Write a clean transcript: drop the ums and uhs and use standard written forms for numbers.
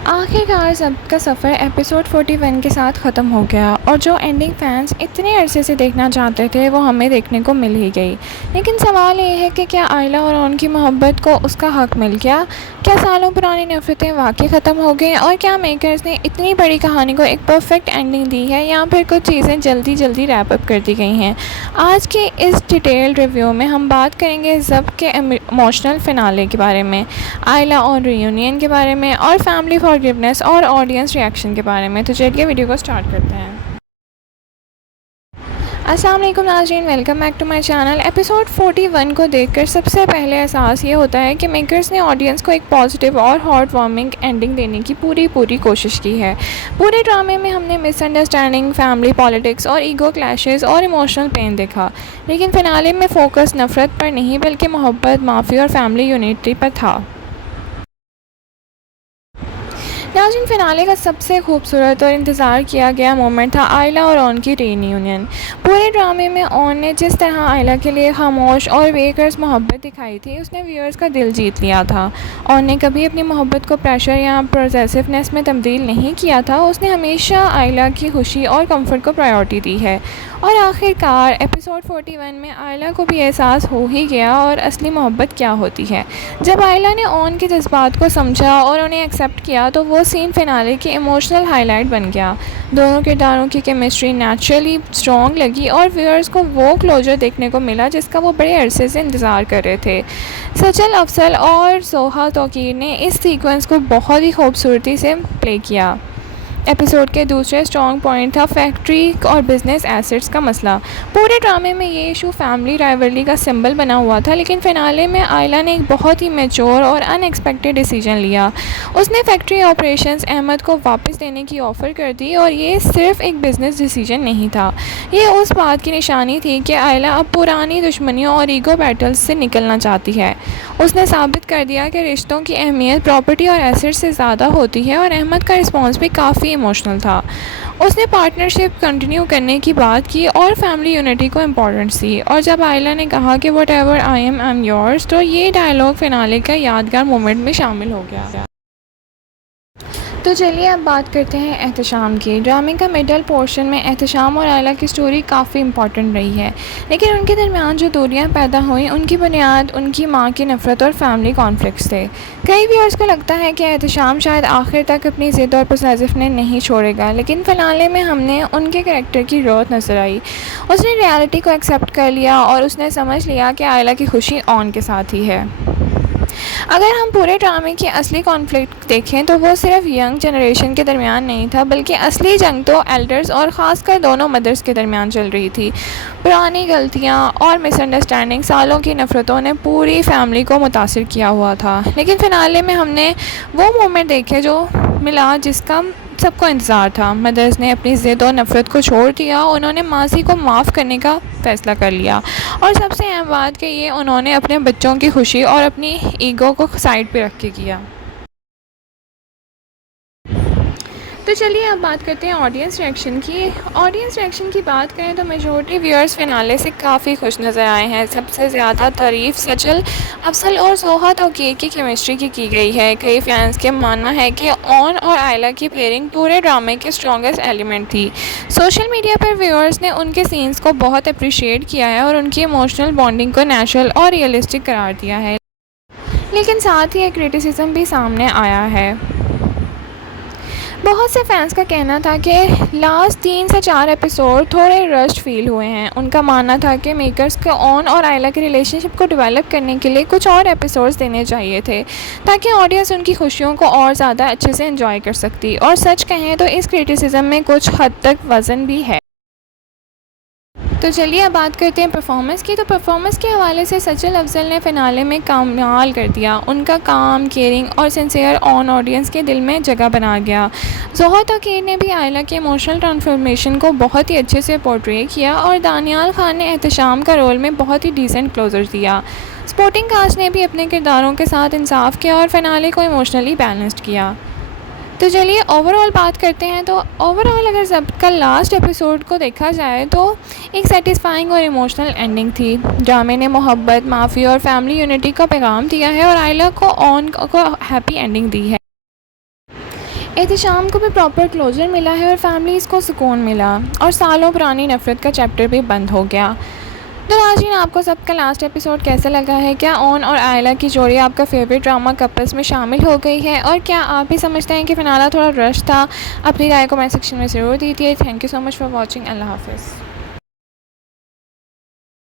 आखिरकार सबका सफ़र एपिसोड 41 के साथ ख़त्म हो गया और जो एंडिंग फैंस इतने अरसे से देखना चाहते थे वो हमें देखने को मिल ही गई। लेकिन सवाल ये है कि क्या आयला और रॉन की मोहब्बत को उसका हक़ मिल गया? क्या सालों पुरानी नफ़रतें वाकई ख़त्म हो गई और क्या मेकर्स ने इतनी बड़ी कहानी को एक परफेक्ट एंडिंग दी है या फिर कुछ चीज़ें जल्दी जल्दी रैप अप कर दी गई हैं? आज के इस डिटेल्ड रिव्यू में हम बात करेंगे ज़ब के इमोशनल फिनाले के बारे में, आयला और रियूनियन के बारे में और फैमिली फॉरगिवनेस और ऑडियंस रिएक्शन के बारे में। तो चलिए वीडियो को स्टार्ट करते हैं। अस्सलाम वालेकुम नाज़रीन, welcome back to my channel. Episode 41 को देखकर सबसे पहले एहसास ये होता है कि मेकर्स ने ऑडियंस को एक पॉजिटिव और हार्ट वार्मिंग एंडिंग देने की पूरी कोशिश की है। पूरे ड्रामे में हमने मिसअंडरस्टैंडिंग, फैमिली पॉलिटिक्स और ईगो क्लैशेस और इमोशनल पेन देखा, लेकिन फिनाले में फोकस नफ़रत पर नहीं बल्कि मोहब्बत, माफ़ी और फैमिली यूनिटी पर था। नाज़रीन, फिनाले का सबसे खूबसूरत और इंतज़ार किया गया मोमेंट था आयला और रॉन की रीयूनियन। पूरे ड्रामे में ऑन ने जिस तरह आयला के लिए खामोश और बेकर्स मोहब्बत दिखाई थी, उसने व्यूअर्स का दिल जीत लिया था। ऑन ने कभी अपनी मोहब्बत को प्रेशर या पोजेसिवनेस में तब्दील नहीं किया था। उसने हमेशा आयला की खुशी और कंफर्ट को प्रायोरिटी दी है। और आखिरकार एपिसोड 41 में आयला को भी एहसास हो ही गया और असली मोहब्बत क्या होती है। जब आयला ने ऑन के जज्बात को समझा और उन्हें एक्सेप्ट किया तो वो सीन फिनाले की इमोशनल हाईलाइट बन गया। दोनों किरदारों की केमिस्ट्री नेचुरली स्ट्रॉन्ग लगी और व्यूअर्स को वो क्लोजर देखने को मिला जिसका वो बड़े अरसे से इंतज़ार कर रहे थे। सचल अफसल और सोहा तौकीर ने इस सीक्वेंस को बहुत ही खूबसूरती से प्ले किया। एपिसोड के दूसरे स्ट्रॉन्ग पॉइंट था फैक्ट्री और बिजनेस एसेट्स का मसला। पूरे ड्रामे में ये इशू फैमिली राइवलरी का सिंबल बना हुआ था, लेकिन फिनाले में आयला ने एक बहुत ही मैच्योर और अनएक्सपेक्टेड डिसीजन लिया। उसने फैक्ट्री ऑपरेशंस अहमद को वापस देने की ऑफ़र कर दी और ये सिर्फ एक बिजनेस डिसीजन नहीं था, ये उस बात की निशानी थी कि आयला अब पुरानी दुश्मनियों और ईगो बैटल्स से निकलना चाहती है। उसने साबित कर दिया कि रिश्तों की अहमियत प्रॉपर्टी और एसेट्स से ज़्यादा होती है और अहमद का रिस्पॉन्स भी काफ़ी इमोशनल था। उसने पार्टनरशिप कंटिन्यू करने की बात की और फैमिली यूनिटी को इम्पोर्टेंस दी। और जब आयला ने कहा कि what ever I am yours, तो ये डायलॉग फिनाले का यादगार मोमेंट में शामिल हो गया। तो चलिए अब बात करते हैं एहतशाम की। ड्रामे का मिडल पोर्शन में एहतशाम और आयला की स्टोरी काफ़ी इंपॉर्टेंट रही है, लेकिन उनके दरमियान जो दूरियां पैदा हुई उनकी बुनियाद उनकी मां की नफ़रत और फैमिली कॉन्फ्लिक्ट्स थे। कई व्यूअर्स को लगता है कि एहतशाम शायद आखिर तक अपनी ज़िद और पोसेसिवनेस नहीं छोड़ेगा, लेकिन फिनाले में हमने उनके कैरेक्टर की ग्रोथ नजर आई। उसने रियलिटी को एक्सेप्ट कर लिया और उसने समझ लिया कि आयला की खुशी ऑन के साथ ही है। अगर हम पूरे ड्रामे की असली कॉन्फ्लिक्ट देखें तो वो सिर्फ यंग जनरेशन के दरमियान नहीं था, बल्कि असली जंग तो एल्डर्स और ख़ासकर दोनों मदर्स के दरमियान चल रही थी। पुरानी गलतियाँ और मिसअंडरस्टैंडिंग, सालों की नफ़रतों ने पूरी फैमिली को मुतासिर किया हुआ था। लेकिन फिनाले में हमने वो मोमेंट देखे जो मिला जिसका सबको इंतज़ार था। मदर्स ने अपनी ज़िद और नफ़रत को छोड़ दिया, उन्होंने मासी को माफ़ करने का फ़ैसला कर लिया और सबसे अहम बात कि ये उन्होंने अपने बच्चों की खुशी और अपनी ईगो को साइड पे रख के किया। तो चलिए अब बात करते हैं ऑडियंस रिएक्शन की। ऑडियंस रिएक्शन की बात करें तो मेजॉरिटी व्यूअर्स फिनाले से काफ़ी खुश नज़र आए हैं। सबसे ज़्यादा तारीफ़ सचल अफसल और सोहा तौकीर की केमिस्ट्री की गई है। कई फैंस के मानना है कि ऑन और आयला की पेयरिंग पूरे ड्रामे की स्ट्रॉन्गेस्ट एलिमेंट थी। सोशल मीडिया पर व्यूअर्स ने उनके सीन्स को बहुत अप्रिशिएट किया है और उनकी इमोशनल बॉन्डिंग को नेचुरल और रियलिस्टिक करार दिया है, लेकिन साथ ही एक क्रिटिसिज्म भी सामने आया है। बहुत से फैंस का कहना था कि लास्ट 3 से 4 एपिसोड थोड़े रश्ड फील हुए हैं। उनका मानना था कि मेकर्स को ऑन और आयला के रिलेशनशिप को डेवलप करने के लिए कुछ और एपिसोड्स देने चाहिए थे, ताकि ऑडियंस उनकी खुशियों को और ज़्यादा अच्छे से एंजॉय कर सकती। और सच कहें तो इस क्रिटिसिज्म में कुछ हद तक वज़न भी है। तो चलिए अब बात करते हैं परफॉर्मेंस की। तो परफॉर्मेंस के हवाले से सचल अफजल ने फ़िनाले में कमाल कर दिया। उनका काम, केयरिंग और सिंसियर ऑन ऑडियंस के दिल में जगह बना गया। जोहरा तौकीर ने भी आयला के इमोशनल ट्रांसफॉर्मेशन को बहुत ही अच्छे से पोर्ट्रे किया और दानियाल खान ने एहतशाम का रोल में बहुत ही डिसेंट क्लोजर दिया। स्पोर्टिंग कास्ट ने भी अपने किरदारों के साथ इंसाफ किया और फ़िनाले को इमोशनली बैलेंस्ड किया। तो चलिए ओवरऑल बात करते हैं। तो ओवरऑल अगर सबका लास्ट एपिसोड को देखा जाए तो एक सेटिस्फाइंग और इमोशनल एंडिंग थी। ड्रामे ने मोहब्बत, माफ़ी और फैमिली यूनिटी का पैगाम दिया है और आयला को ऑन को हैप्पी एंडिंग दी है। एहतिशाम को भी प्रॉपर क्लोजर मिला है और फैमिलीज़ को सुकून मिला और सालों पुरानी नफ़रत का चैप्टर भी बंद हो गया। तो नाज़रीन, आपको सबका लास्ट एपिसोड कैसा लगा है? क्या ओन और आयला की जोड़ी आपका फेवरेट ड्रामा कपल्स में शामिल हो गई है? और क्या आप भी समझते हैं कि फ़िनाला थोड़ा रश था? अपनी राय कमेंट सेक्शन में ज़रूर दीजिए। Thank you so much for watching. अल्लाह हाफ़िज़।